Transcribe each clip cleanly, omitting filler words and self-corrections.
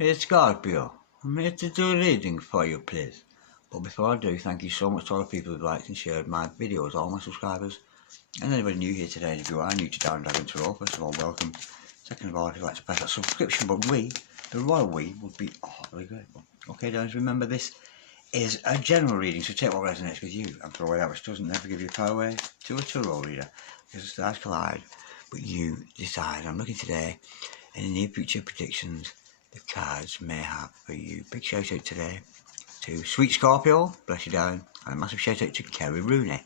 Hey Scorpio, I'm here to do a reading for you, please. But before I do, thank you so much to all the people who've liked and shared my videos, all my subscribers, and anybody new here today. And if you are new to Down Dragon Tarot, first of all, welcome. Second of all, if you'd like to press that subscription button, the royal we, would be awfully grateful. Okay, guys, remember this is a general reading, so take what resonates with you and throw away that which doesn't. Never give your power away to a tarot reader, because the stars collide, but you decide. I'm looking today in the near future predictions the cards may have for you. Big shout out today to Sweet Scorpio, bless you darling, and a massive shout out to Kerry Rooney.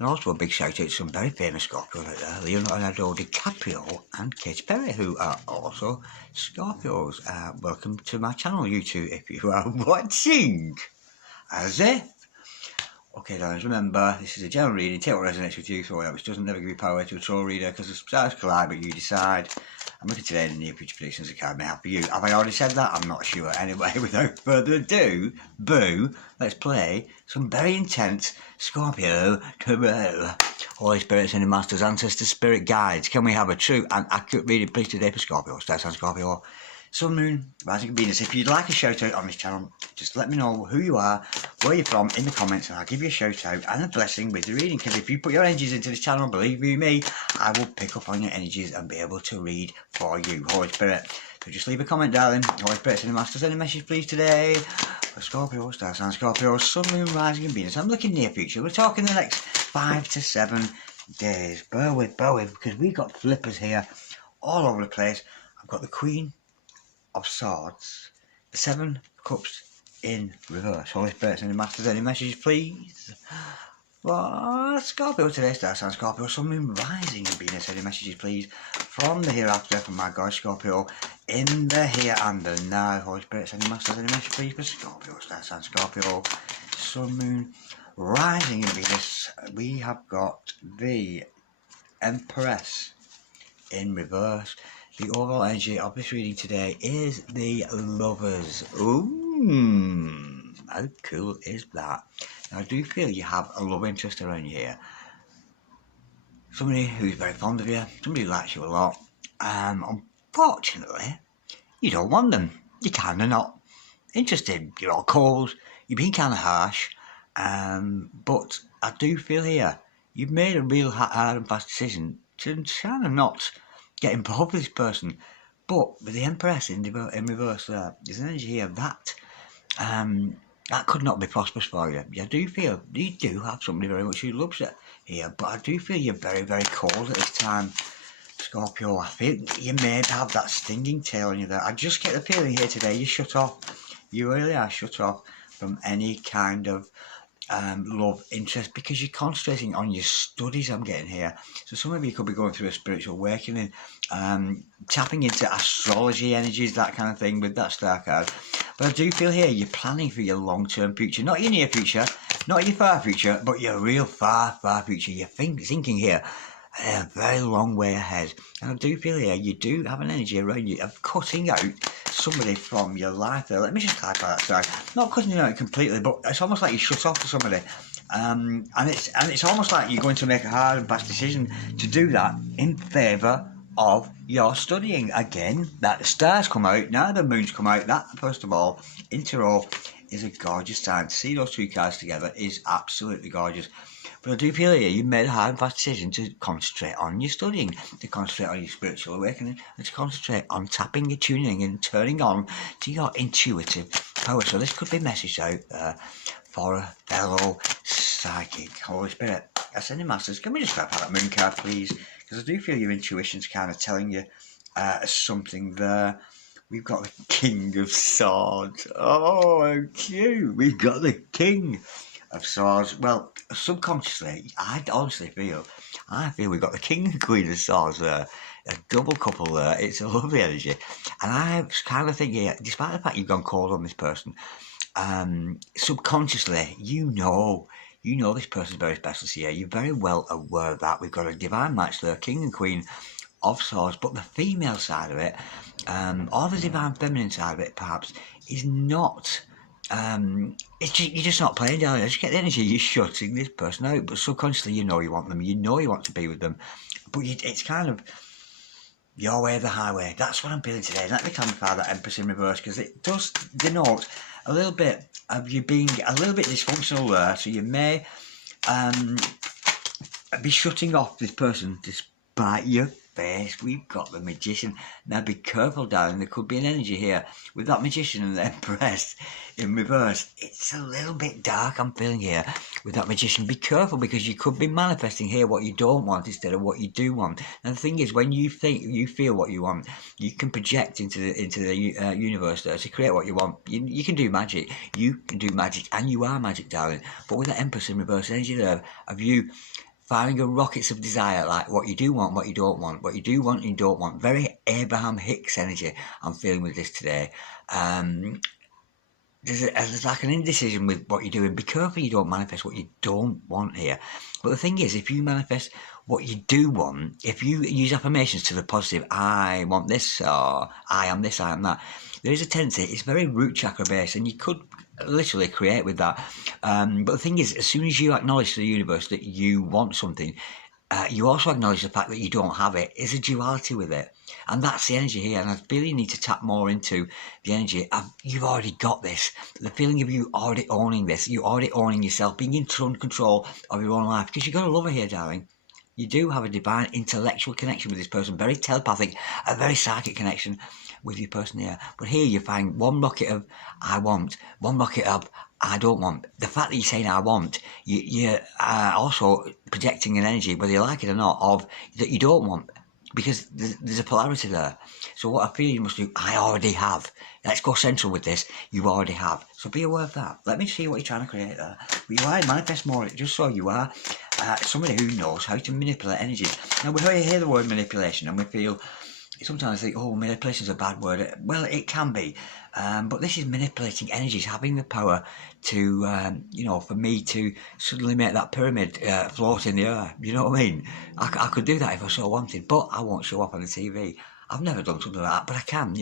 And also a big shout out to some very famous Scorpios out there, Leonardo DiCaprio and Katy Perry, who are also Scorpios. Welcome to my channel, you two, if you are watching. As if. Okay, darlings, remember, this is a general reading. Take what resonates with you, so which doesn't never give you power to a tarot reader, because the stars collide, but you decide. I'm looking today in the near future predictions the card may have for you. Have I already said that? I'm not sure. Anyway, without further ado, let's play some very intense Scorpio Tarot. Holy Spirits and the Masters, Ancestors, Spirit Guides. Can we have a true and accurate reading, please, today for Scorpio? Star sign Scorpio, Sun, Moon, Rising, Venus. If you'd like a shout out on this channel, just let me know who you are, where you're from in the comments, and I'll give you a shout out and a blessing with the reading. Because if you put your energies into this channel, believe you me, I will pick up on your energies and be able to read for you, Holy Spirit. So just leave a comment, darling. Holy Spirit and the Masters, send a message please today for Scorpio, Star sign Scorpio, Sun, Moon, Rising, and Venus. I'm looking near future. We're talking the next 5 to 7 days. Bear with, because we've got flippers here all over the place. I've got the Queen of Swords, the 7 Cups in reverse. Holy Spirits and the Masters, any messages please? Well, Scorpio today, Star sign Scorpio, Sun, Moon, Rising, and Venus, any messages please from the hereafter, from my God Scorpio, in the here and the now. Holy Spirits and the Masters, any messages please for Scorpio, Star sign Scorpio, Sun, Moon, Rising, and Venus. We have got the Empress in reverse. The overall energy of this reading today is the Lovers. Ooh, how cool is that? Now, I do feel you have a love interest around you here. Somebody who's very fond of you, somebody who likes you a lot. Unfortunately, you don't want them. You're kind of not interested. You're all cold. You're being kind of harsh. But I do feel here you've made a real hard and fast decision to kind of not get involved with this person. But with the Empress in reverse there's an energy here that that could not be prosperous for you. I do feel you do have somebody very much who loves it here, but I do feel you're very, very cold at this time, Scorpio. I feel you may have that stinging tail on you there. I just get the feeling here today you're shut off. You really are shut off from any kind of love interest, because you're concentrating on your studies, I'm getting here. So some of you could be going through a spiritual awakening, tapping into astrology energies, that kind of thing with that star card. But I do feel here you're planning for your long-term future, not your near future, not your far future, but your real far future. You're thinking here a very long way ahead. And I do feel here you do have an energy around you of cutting out somebody from your life there. Let me just clarify that, sorry. Not cutting it out completely, but it's almost like you shut off to somebody. And it's almost like you're going to make a hard and fast decision to do that in favour of your studying. Again, that the stars come out, now the moons come out. That, first of all, in tarot, is a gorgeous time. To see those two cards together is absolutely gorgeous. But I do feel here you made a hard and fast decision to concentrate on your studying, to concentrate on your spiritual awakening, and to concentrate on tapping your tuning and turning on to your intuitive power. So this could be messaged out there for a fellow psychic. Holy Spirit, Ascending Masters, can we just grab that moon card, please? Because I do feel your intuition's kind of telling you something there. We've got the King of Swords. Oh, how cute. We've got the King of Swords. Well, subconsciously, I honestly feel we've got the King and Queen of Swords there. A double couple there. It's a lovely energy. And I kind of think here, despite the fact you've gone cold on this person, subconsciously, you know this person's very special to you. You're very well aware of that. We've got a divine match there, King and Queen of Swords, but the female side of it, or the divine feminine side of it, perhaps, is not. You're just not playing, darling. I just get the energy you're shutting this person out, but subconsciously you know you want them. You know you want to be with them, but it's kind of your way of the highway. That's what I'm feeling today. Let me clarify that Empress in reverse, because it does denote a little bit of you being a little bit dysfunctional there. So you may be shutting off this person despite your face. We've got the Magician. Now be careful, darling. There could be an energy here with that Magician and the Empress in reverse. It's a little bit dark, I'm feeling here with that Magician. Be careful, because you could be manifesting here what you don't want instead of what you do want. And the thing is, when you think, you feel what you want, you can project into the universe there to create what you want. You can do magic. You can do magic, and you are magic, darling. But with that Empress in reverse energy there of you firing your rockets of desire, like what you do want, what you don't want, what you do want and you don't want. Very Abraham Hicks energy I'm feeling with this today. There's like an indecision with what you're doing. Be careful you don't manifest what you don't want here. But the thing is, if you manifest what you do want, if you use affirmations to the positive, I want this, or I am this, I am that, there is a tendency, it's very root chakra based, and you could literally create with that. But the thing is, as soon as you acknowledge to the universe that you want something, you also acknowledge the fact that you don't have it. There's a duality with it. And that's the energy here. And I feel you need to tap more into the energy of you've already got this. The feeling of you already owning this. You already owning yourself, being in control of your own life. Because you've got a lover here, darling. You do have a divine intellectual connection with this person. Very telepathic, a very psychic connection with your person here. But here you find one rocket of I want, one rocket of I don't want. The fact that you're saying I want, you're also projecting an energy, whether you like it or not, of that you don't want, because there's a polarity there. So what I feel you must do, I already have. Let's go central with this. You already have. So be aware of that. Let me see what you're trying to create there. But you are, manifest more, just so you are somebody who knows how to manipulate energies. Now we hear the word manipulation and we feel, sometimes think, oh, manipulation is a bad word. Well, it can be. But this is manipulating energies, having the power to, for me to suddenly make that pyramid float in the air. You know what I mean? I could do that if I so wanted, but I won't show up on the TV. I've never done something like that, but I can,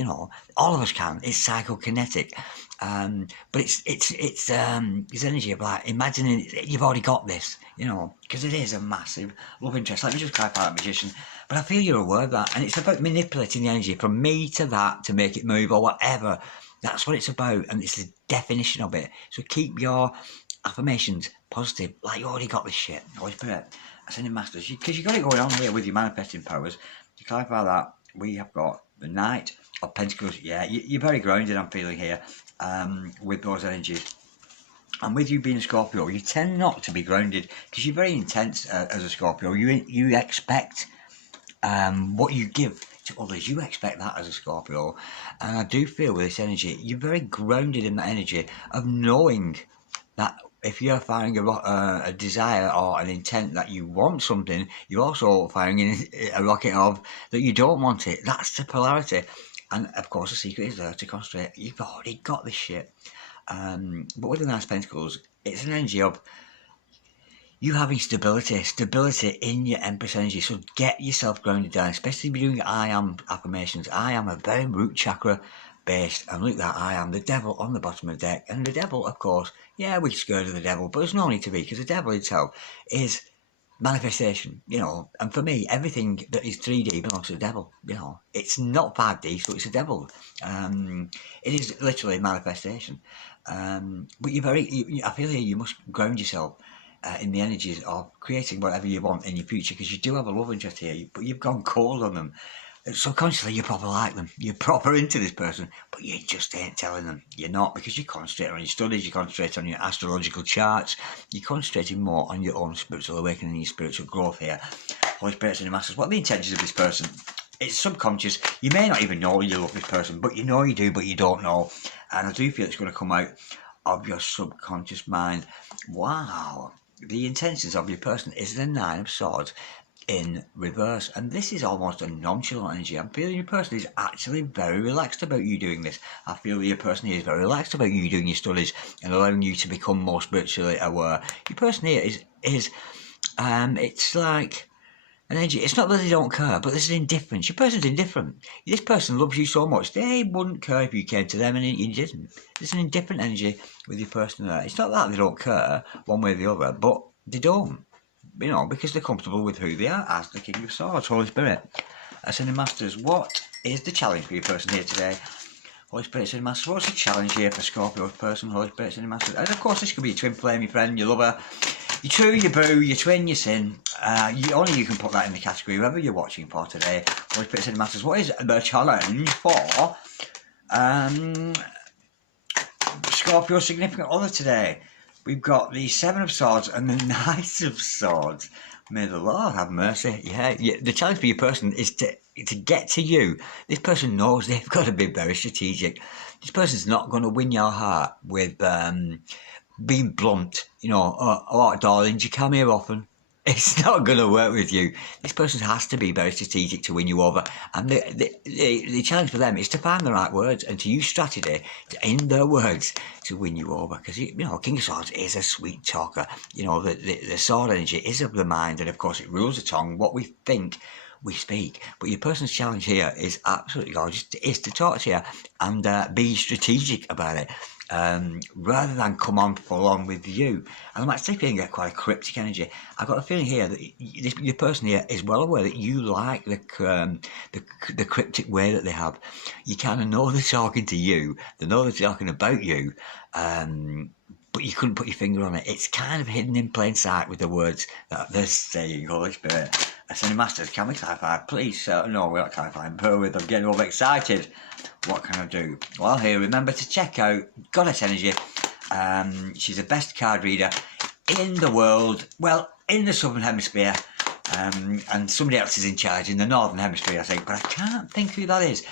all of us can. It's psychokinetic. But it's energy of like imagining you've already got this, because it is a massive love interest. Let me just clarify that, Magician. But I feel you're aware of that, and it's about manipulating the energy from me to that to make it move or whatever. That's what it's about, and it's the definition of it. So keep your affirmations positive, like you already got this shit. Holy Spirit, ascending masters, because you've got it going on here with your manifesting powers. To clarify that, we have got the Knight of Pentacles. Yeah, you're very grounded, I'm feeling here, with those energies. And with you being a Scorpio, you tend not to be grounded because you're very intense as a Scorpio. You expect what you give to others. You expect that as a Scorpio. And I do feel with this energy, you're very grounded in that energy of knowing that if you're firing a desire or an intent that you want something, you're also firing in a rocket of that you don't want it. That's the polarity. And of course the secret is there to concentrate. You've already got this shit. But with the Knight of Pentacles, it's an energy of you having stability in your Empress energy. So get yourself grounded down, especially if you're doing I am affirmations. I am a very root chakra based, and look at that, I am the devil on the bottom of the deck. And the devil, of course, yeah, we're scared of the devil, but there's no need to be, because the devil itself is manifestation, and for me, everything that is 3D belongs to the devil, it's not 5D, so it's a devil. It is literally manifestation. But I feel here you must ground yourself in the energies of creating whatever you want in your future, because you do have a love interest here, but you've gone cold on them. Subconsciously, you proper like them. You're proper into this person, but you just ain't telling them. You're not, because you concentrate on your studies, you concentrate on your astrological charts, you're concentrating more on your own spiritual awakening and your spiritual growth here. Holy Spirits and your Masters, what are the intentions of this person? It's subconscious. You may not even know you love this person, but you know you do, but you don't know. And I do feel it's going to come out of your subconscious mind. Wow. The intentions of your person is the Nine of Swords in reverse, and this is almost a nonchalant energy. I'm feeling your person is actually very relaxed about you doing this. I feel that your person here is very relaxed about you doing your studies and allowing you to become more spiritually aware. Your person here is it's like an energy. It's not that they don't care, but there's an indifference. Your person's indifferent. This person loves you so much, they wouldn't care if you came to them and you didn't. There's an indifferent energy with your person there. It's not that they don't care one way or the other, but they don't. Because they're comfortable with who they are as the King of Swords, Holy Spirit. Ascending Masters, what is the challenge for your person here today? Holy Spirit, Ascending Masters, what's the challenge here for Scorpio's person? Holy Spirit, Ascending Masters. And of course, this could be your twin flame, your friend, your lover, your true, your boo, your twin, your sin. Only you can put that in the category, whoever you're watching for today. Holy Spirit, Ascending Masters, what is the challenge for Scorpio's significant other today? We've got the Seven of Swords and the Knight of Swords. May the Lord have mercy. Yeah, the challenge for your person is to get to you. This person knows they've got to be very strategic. This person's not going to win your heart with being blunt. You know, oh, darling, do you come here often? It's not going to work with you. This person has to be very strategic to win you over. And the challenge for them is to find the right words and to use strategy in their words to win you over. Because, you know, King of Swords is a sweet talker. You know, the sword energy is of the mind, and, of course, it rules the tongue. What we think, we speak. But your person's challenge here is absolutely gorgeous, is to talk to you and be strategic about it. Rather than come on full on with you. And I'm actually feeling quite a cryptic energy. I've got a feeling here that your person here is well aware that you like the cryptic way that they have. You kind of know they're talking to you, they know they're talking about you, but you couldn't put your finger on it. It's kind of hidden in plain sight with the words that they're saying. Holy Spirit, Ascending Masters, can we clarify, please? No, we're not clarifying. Bear with, I'm getting all excited. What can I do? Well, here, remember to check out Goddess Energy. She's the best card reader in the world, well, in the Southern Hemisphere, and somebody else is in charge in the Northern Hemisphere, I think, but I can't think who that is.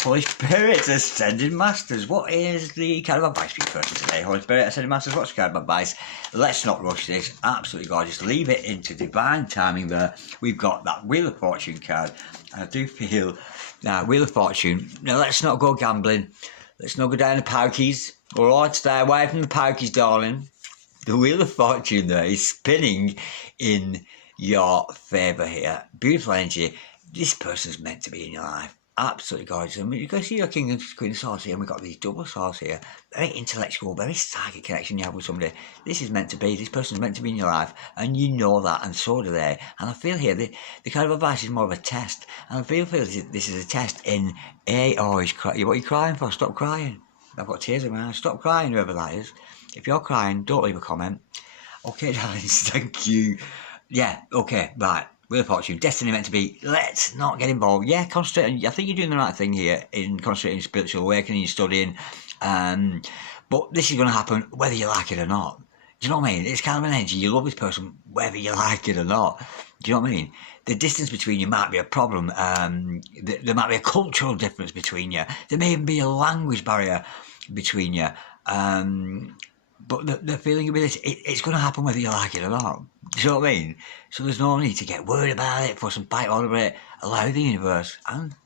Holy Spirit, Ascending Masters, what is the card of advice for your person today? Holy Spirit, Ascending Masters, what's the card of advice? Let's not rush this. Absolutely gorgeous. Leave it into divine timing there. We've got that Wheel of Fortune card. I do feel... Now, Wheel of Fortune. Now, let's not go gambling. Let's not go down the pokies. All right, stay away from the pokies, darling. The Wheel of Fortune there is spinning in your favour here. Beautiful energy. This person's meant to be in your life. Absolutely gorgeous. I mean, you can see your King and Queen of Swords here, and we've got these double swords here. Very intellectual, very psychic connection you have with somebody. This is meant to be. This person's meant to be in your life, and you know that, and so do they. And I feel here, the kind of advice is more of a test. And I feel this is a test in what are you crying for? Stop crying. I've got tears in my eyes. Stop crying, whoever that is. If you're crying, don't leave a comment. Okay, darlings, thank you. Yeah, okay, right. Wheel of Fortune, destiny meant to be. Let's not get involved. Yeah, concentrate. I think you're doing the right thing here in concentrating spiritual awakening, studying. But this is going to happen whether you like it or not. Do you know what I mean? It's kind of an energy. You love this person whether you like it or not. Do you know what I mean? The distance between you might be a problem. There might be a cultural difference between you. There may even be a language barrier between you. But the feeling of this, it's going to happen whether you like it or not. Do you know what I mean? So there's no need to get worried about it, fuss and fight over it. Allow the universe and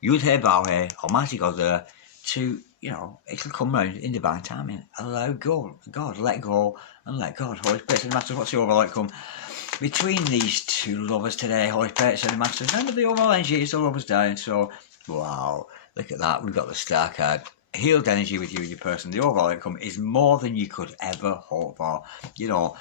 Yud Hey Bow Hey, Almighty God there, to, you know, it'll come round in divine timing. Allow God, let go and let God. Holy Spirit, no matter what's the overall outcome between these two lovers today. Holy Spirit, and the Masters. Remember the overall energy is the lovers down. So, wow, look at that. We've got the Star card. Healed energy with you and your person. The overall outcome is more than you could ever hope for. You know,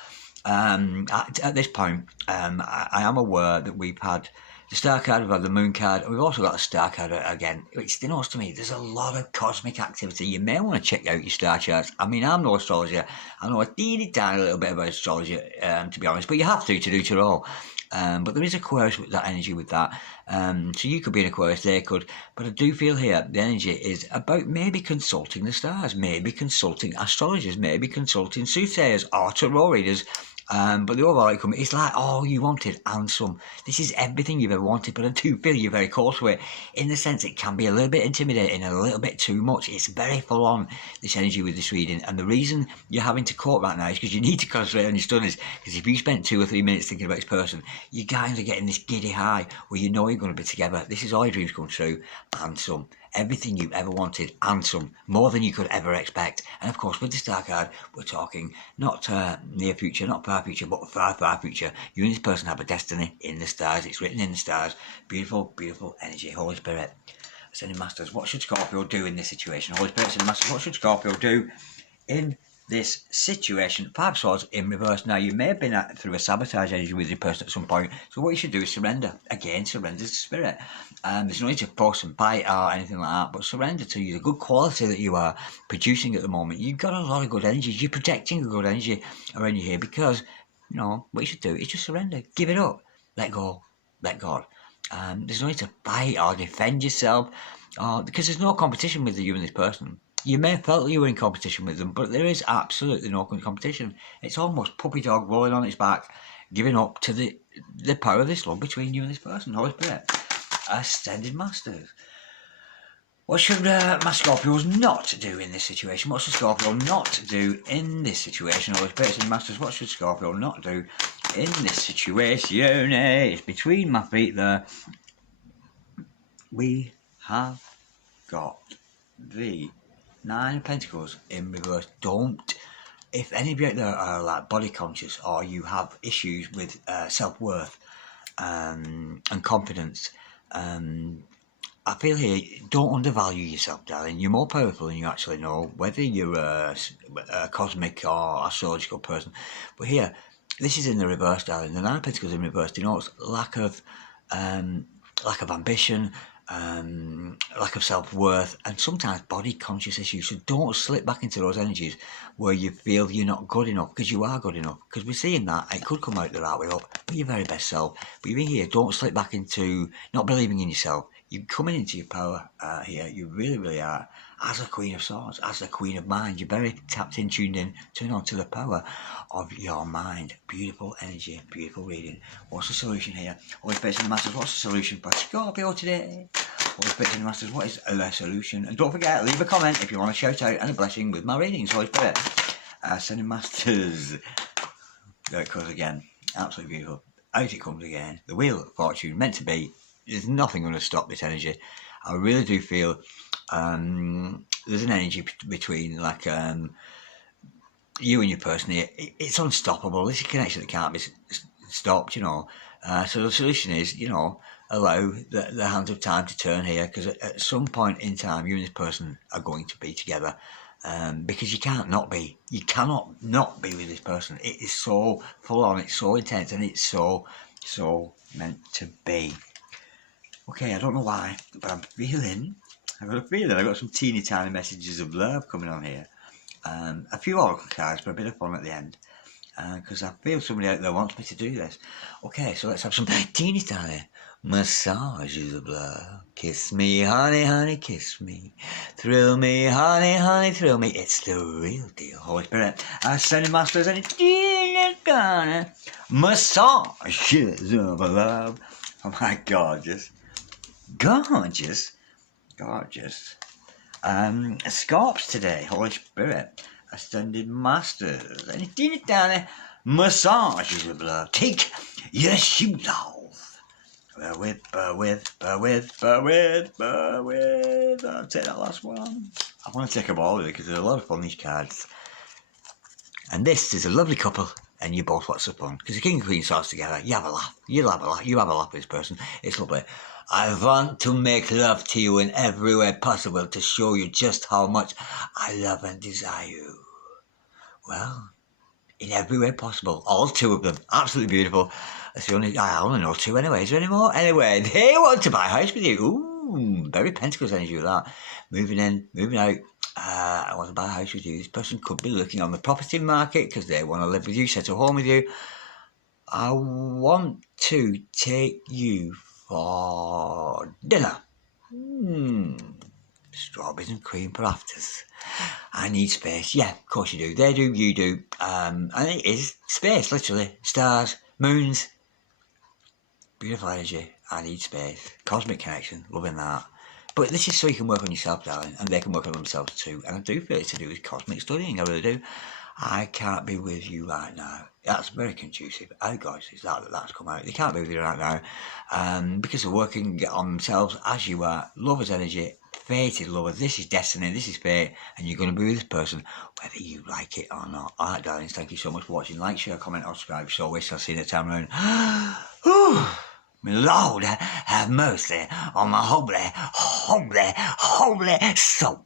at this point, I am aware that we've had the Star card, we've had the Moon card, and we've also got the Star card again, which denotes to me there's a lot of cosmic activity. You may want to check out your star charts. I mean, I'm no astrologer. I know a teeny tiny little bit about astrology, to be honest, but you have to do it all. But there is Aquarius with that energy with that. So you could be an Aquarius, they could. But I do feel here the energy is about maybe consulting the stars, maybe consulting astrologers, maybe consulting soothsayers or tarot readers. But the overall outcome is like all you wanted and some. This is everything you've ever wanted, but I do feel you're very close to it. In the sense it can be a little bit intimidating and a little bit too much. It's very full on, this energy with this reading. And the reason you're having to cope right now is because you need to concentrate on your studies. Because if you spent 2 or 3 minutes thinking about this person, you guys are getting this giddy high where you know you're going to be together. This is all your dreams come true and some. Everything you ever wanted and some, more than you could ever expect. And of course, with the Star card, we're talking not near future, not far future, but far, far future. You and this person have a destiny in the stars. It's written in the stars. Beautiful, beautiful energy. Holy Spirit, Ascending Masters, what should Scorpio do in this situation? Holy Spirit, Ascending Masters, what should Scorpio do in this situation. 5 Swords in reverse. Now, you may have been through a sabotage energy with your person at some point, so what you should do is surrender. Again, surrender to spirit. There's no need to force and bite or anything like that, but surrender to you, the good quality that you are producing at the moment. You've got a lot of good energy. You're projecting a good energy around you here because, you know, what you should do is just surrender. Give it up. Let go. Let God. There's no need to fight or defend yourself, because there's no competition with you and this person. You may have felt you were in competition with them, but there is absolutely no competition. It's almost puppy dog rolling on its back, giving up to the power of this love between you and this person. Holy Spirit, Ascended Masters. What should my Scorpios not do in this situation? What should Scorpio not do in this situation? Holy Spirit, Ascended Masters, what should Scorpio not do in this situation? It's between my feet there. We have got the 9 of Pentacles in reverse. Don't, if any of you out there are like body conscious or you have issues with self-worth and confidence, I feel here, don't undervalue yourself, darling. You're more powerful than you actually know, whether you're a cosmic or astrological person. But here, this is in the reverse, darling. The 9 of Pentacles in reverse denotes lack of ambition, lack of self-worth, and sometimes body conscious issues. So don't slip back into those energies where you feel you're not good enough, because you are good enough. Because we're seeing that it could come out the right way up, be your very best self. But you're here, don't slip back into not believing in yourself. You're coming into your power here. You really, really are. As a Queen of Swords, as the Queen of Mind, you're very tapped in, tuned in, turned on to the power of your mind. Beautiful energy, beautiful reading. What's the solution here? Holy Spirit and the Masters, what's the solution for Scorpio today? Holy Spirit and the Masters, what is the solution? And don't forget, leave a comment if you want a shout out and a blessing with my readings. Holy Spirit, Ascended Masters. There it goes again. Absolutely beautiful. Out it comes again. The Wheel of Fortune, meant to be. There's nothing going to stop this energy. I really do feel there's an energy between, like, you and your person here. It's unstoppable. This is a connection that can't be stopped, you know. So the solution is, you know, allow the hands of time to turn here, because at some point in time, you and this person are going to be together. Because you can't not be. You cannot not be with this person. It is so full on, it's so intense, and it's so meant to be. Okay, I don't know why, but I've got a feeling I've got some teeny tiny messages of love coming on here. A few oracle cards for a bit of fun at the end, because I feel somebody out there wants me to do this. Okay, so let's have some teeny tiny massages of love. Kiss me, honey, honey, kiss me. Thrill me, honey, honey, thrill me. It's the real deal. Holy Spirit, Ascended Masters, and teeny tiny massages of love. Oh my God, gorgeous. Scorps today, Holy Spirit, Ascended Masters, and teeny tiny massages of love. Take your shoes off. Bear with. I'll take that last one. I want to take them all with it because there's a lot of fun, these cards. And this is a lovely couple, and you both watch the fun. Because the King and Queen swords together, you have a laugh. You have a laugh with this person. It's lovely. I want to make love to you in every way possible to show you just how much I love and desire you. Well, in every way possible. All 2 of them. Absolutely beautiful. That's the only, I only know 2 anyway. Is there any more? Anyway, they want to buy a house with you. Ooh, very Pentacles energy with that. Moving in, moving out. I want to buy a house with you. This person could be looking on the property market because they want to live with you, set a home with you. I want to take you for dinner. Strawberries and cream for afters. I need space. Yeah, of course you do. They do, you do. And it is space, literally. Stars, moons. Beautiful energy. I need space. Cosmic connection. Loving that. But this is so you can work on yourself, darling, and they can work on themselves too. And I do feel it's to do with cosmic studying. I really do. I can't be with you right now. That's very conducive. How gorgeous is that's come out? They can't be with you right now. Because they're working on themselves as you are. Lover's energy. Fate is lover. This is destiny. This is fate. And you're going to be with this person whether you like it or not. Alright, darlings, thank you so much for watching. Like, share, comment, or subscribe. So always, I'll see you next time around. Lord, have mercy on my holy soul.